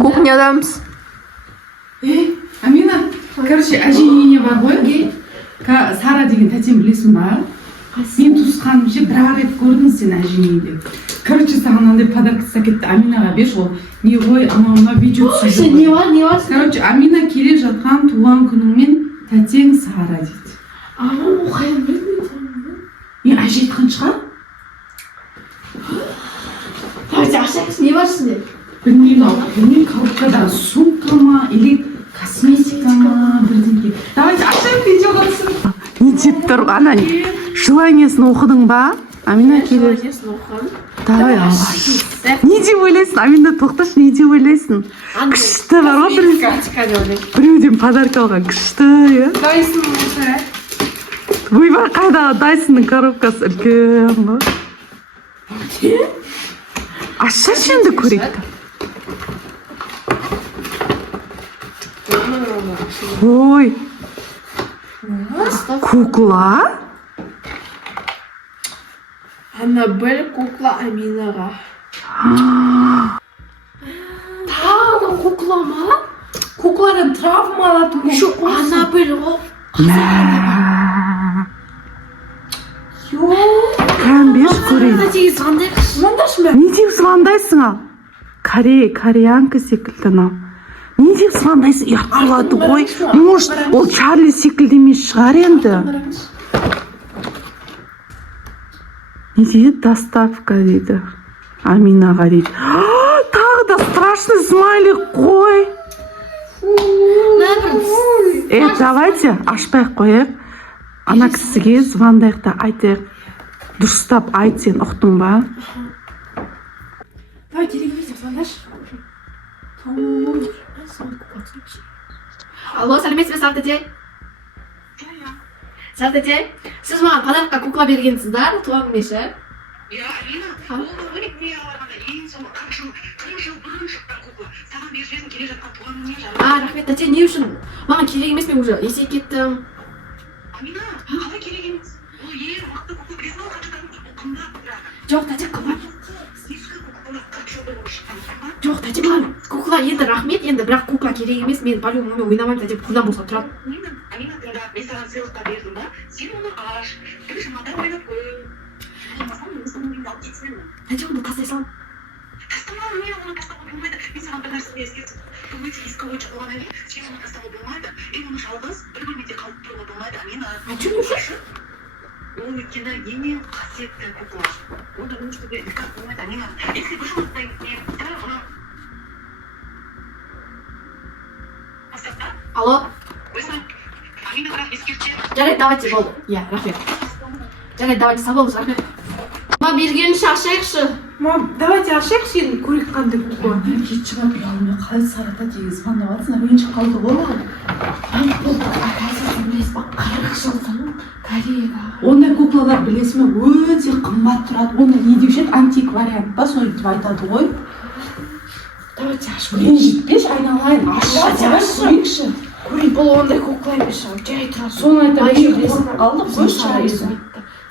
Кухнядамыз. Амина, короче, әжейіне бар ғой. Сара деген тәтем білесің ба? Мен туысқаным ше бір рет көрдім сен әжейіне. Короче, саған андай подарок кетті. Аминаға бер, ол не ғой, анауына видео түсірді. Не var? Короче, Амина келе жатқан туған күніңмен тәтең Сара дейді. Ama o hayal bilmiyorum. Мен әже айтқан шығар? Давайте aşağısı ne var şimdi? Білмеймін, коробкада сумка ма, или косметика ма, бірдеңке. Давайте ашайық видеоға түсір. Не деп тұр, ана желаниесін оқыдың ба? Амина келе. Давай алаш. Не деп ойлайсың? Амина тоқташы, не деп ойлайсың? Күшті бар ғой, біреуден подарка алған күшті, иә? Ойбай, қайдағы Дайсонның коробкасы үлкен ба? Ашашы енді көрейік. Ой, кукла? Аннабель кукла Аминаға. Тағы кукла ма? Кукладан травма алатын ғой. Şu Аннабель ғой. Кәмбеш көрейін. Не деп звондайсың ал? Кореянка секілді нау. Не деп звондайсың? Ұят болады ғой. Может, ол Чарли секілді емес шығар енді. Не дейді? Доставка дейді. Аминаға дейді. Тағы да страшный смайлик қой. Давайте ашпайық қойық. Ана кісіге звондайық та айтайық. Дұрыстап айт, сен ұқтың ба? Давай телевизор звондаш. Алло, сәлеметсіз бе, Сара тәте? Сара тәте, сіз маған подарокқа кукла бергенсіздер, туған күнге ше? Я, Алина, ол ролик не алғанда ең соңғы 40 жыл бұрын шыққан кукла. Саған беріп келе жатқан туған күніне жайлы. Рахмет, тәте, не үшін? Маған керек емес, мен уже есейіп кеттім. Амина, қалай керек емес? Ол ең мықты кукла, білесің ол қаншадан қымбат бірақ. Жоқ, тәте, қымбат. Ескі куклалар 40 жыл бұрын шыққан қымбат. Жоқ, тәте, маған кукла енді рахмет, енді бірақ кукла керек емес, мен по-любому ойнамаймын, тәте, куклам болса тұрады. Амина, тыңдап, мен саған сыйлыққа бердім ба? Сен оны аш, бір жұмада ойнап көр. Болмасам, мен соны үйге алып кетсем. Тәте, оны тастай салам. Тастама, мен оны тастауға болмайды. Мен саған бір нәрсені ескертіп. Бұл өте ескі ойыншық болғаннан кейін сен оны тастауға болмайды. Мен оны жалғыз бір бөлмеде қалып тұруға болмайды. Амина, ол өйткені ең қасиетті кукла. Оны өмірде үлкен болмайды. Амина, если бір жұмыстан кейін оны тастап. Алло. Өзің Амина бірақ ескертсе. Жарайды, давайте, болды. Иә, рахмет. Жарайды, давайте, сау болыңыз, рахмет. Мама бергенінше ашайықшы. Мам, давайте ашайық сен көрейік қандай кукла. Кет шығып ұялмай қалай Сарата деген звондап жатсың, ренжіп қалды ғой маған. Бұл әкәсіз білесіз ба, 40 жылдың Кореяға. Ондай куклалар білесің бе, өте қымбат тұрады. Оны не деуші еді, антик вариант па, соны деп айтады ғой. Давайте ашып Ренжітпеш, айналайын. көрейікші. Бұл ондай кукла емес шығар, жай тұрады. Соны айтып қалдық, көз шарайсың.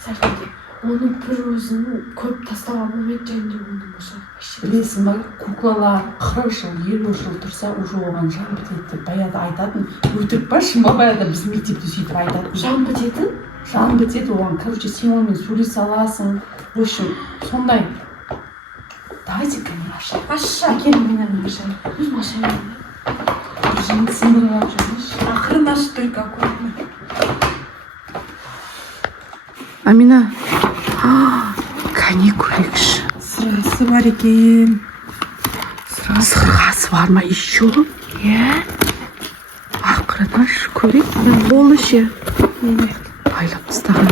Сәлкеде, оның бір өзін көп тастауға болмайды, және оның болса. Білесің ба, куклалар 40 жыл, 50 жыл тұрса, уже оған жан бітеді деп баяғыда айтатын. Өтірік па, шын ба, баяғыда біз мектепте сөйтіп айтатын. Жан бітетін? Жан бітеді оған, короче, сен онымен сөйлесе аласың. В общем, сондай. Давайте кәне ашайық. Аша. Әкел менен ашайық. Өзім ашайын. Жеңді сындырып алып жүрмеш. Ақырын ашып только аккуратно. Амина, кәне көрейікші. Сырғасы бар екен. Сырғасы бар ма еще? Иә. Ақырын аш көрейік. Болды ше. Байлап тастаған.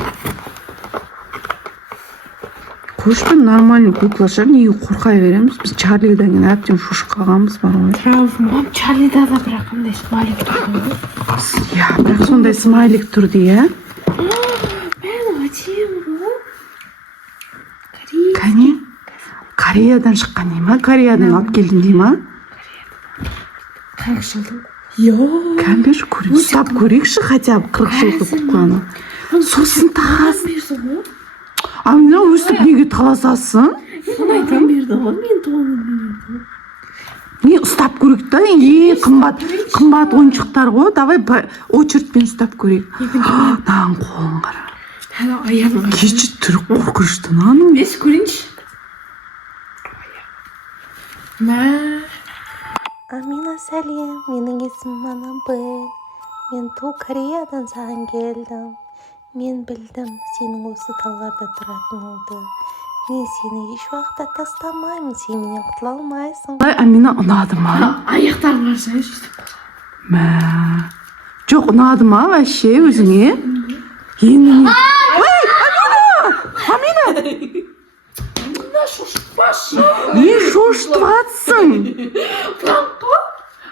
Қойшпен нормальный кукла шығар, неге қорқай береміз? Біз Чарлидан кейін әбден шошып қалғанбыз бар ғой. Травма. Чарлида да бірақ қандай смайлик тұрды. Иә, бірақ сондай смайлик тұрды, иә? Мен өтем ғой. Кәне? Кореядан шыққан дей ма? Кореядан алып келдің дей ма? 40 жылдың. Кәмбеш көрейік, ұстап көрейікші хотя бы 40 жылды кукланы. Сосын тағасын. Амина, өстіп неге таласасың? Соны айтам берді. ғой мен туғаннан. Не ұстап көрейік та, қымбат ойыншықтар ғой. Давай очередьпен ұстап көрейік. Мынаның қолын қара. Аяғым. Кеші түрі қорқынышты мынаның. Бес көрейінші. Амина, сәлем, менің есімім Анабель. Мен Кореядан саған келдім. Мен білдім сенің осы талғарда тұратыныңды. Мен сені еш уақытта тастамаймын, сен менен құтыла алмайсың. Амина, ұнады ма? Аяқтарым қарса өйстіп. Жоқ, ұнады ма вообще өзіңе? Енді не? Амина! Амина шошытпашы. Не шошытып атсың?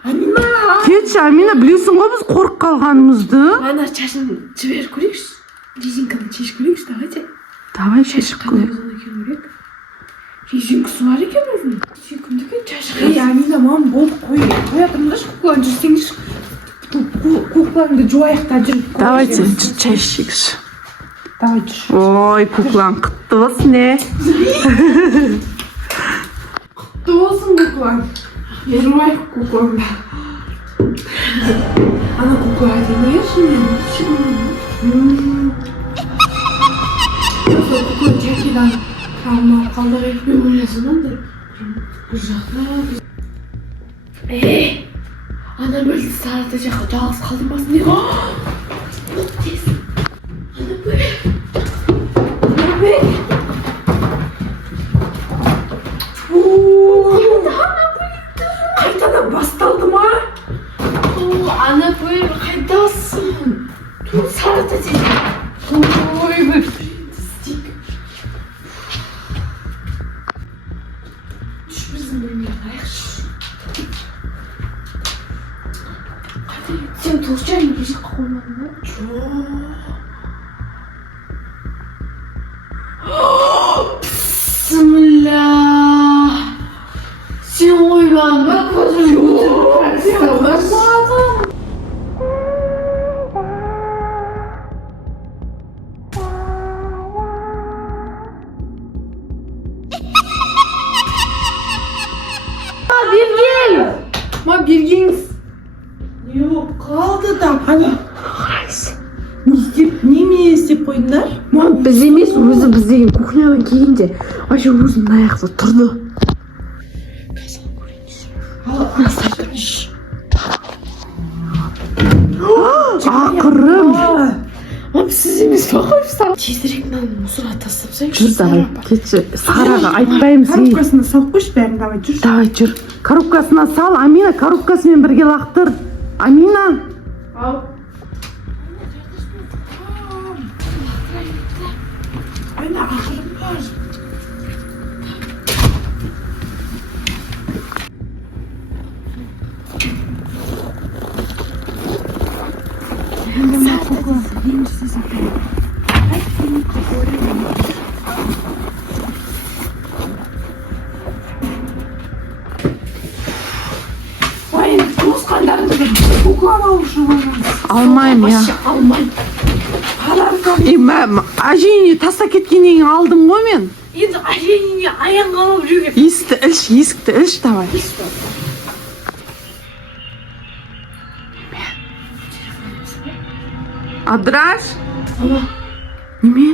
Амина. Кетші, Амина, білесің ғой біз қорқып қалғанымызды. Ана шашын жіберіп көрейікші. Резинканы шешіп көрейікші, давайте. Давай шешіп көр. Резинкасы бар екен өзінің. Резинкамдікі шашы. Амина, мам, болды қоятырмын да кукланы жүрсеңдерші. Куклаңды жуаяқта жүріп. Давайте, чай ішейікші. Давай жүр. Ой, куклаң құтты болсын, Құтты болсын куклаң. Ермай куклаңда. Ана кукла демеші мен. Осы кукла жекедан травма қалдыр екпен ойласын онда. Бір жақта. Ана бөлді сарыда жаққа жалғыз қалдырмасын деп. Қайтадан басталды ма? Анабель, қайдасың? Сарыда дейді. Ой, бір стик. Біздің бөлмеге қарайықшы. Сен случайно кешіп қалмадың ба? Бисмилля. Сен ойбан ба көзім көрмадым. Бергеніңіз. Yok, қалды да. Неме істеп қойдыңдар? Біз емес, өзі біз деген кухнядан кейінде. Вообще өзім мына аяқта тұрды. Ақырым. Сіз емес па қойыпсам? Тезірек мынаны мусорға тастап салайықшы. Жүр, давай, кетші. Сараға айтпаймыз. Коробкасына салып қойшы бәрін, давай жүр. Давай, жүр. Коробкасына сал, Амина, коробкасымен бірге лақтыр. Амина. Ал. Айна, ақырым бар. Туысқандарымды Кукланы алушы болған. Алмаймын, я. алмаймын. Әжейіне таста кеткеннен кейін алдым ғой мен. Енді әжейіне аян қалып жүруге. Есікті ілш, давай. Адраш? Неме?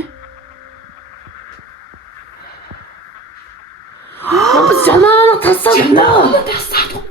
Біз жаңа тастадық.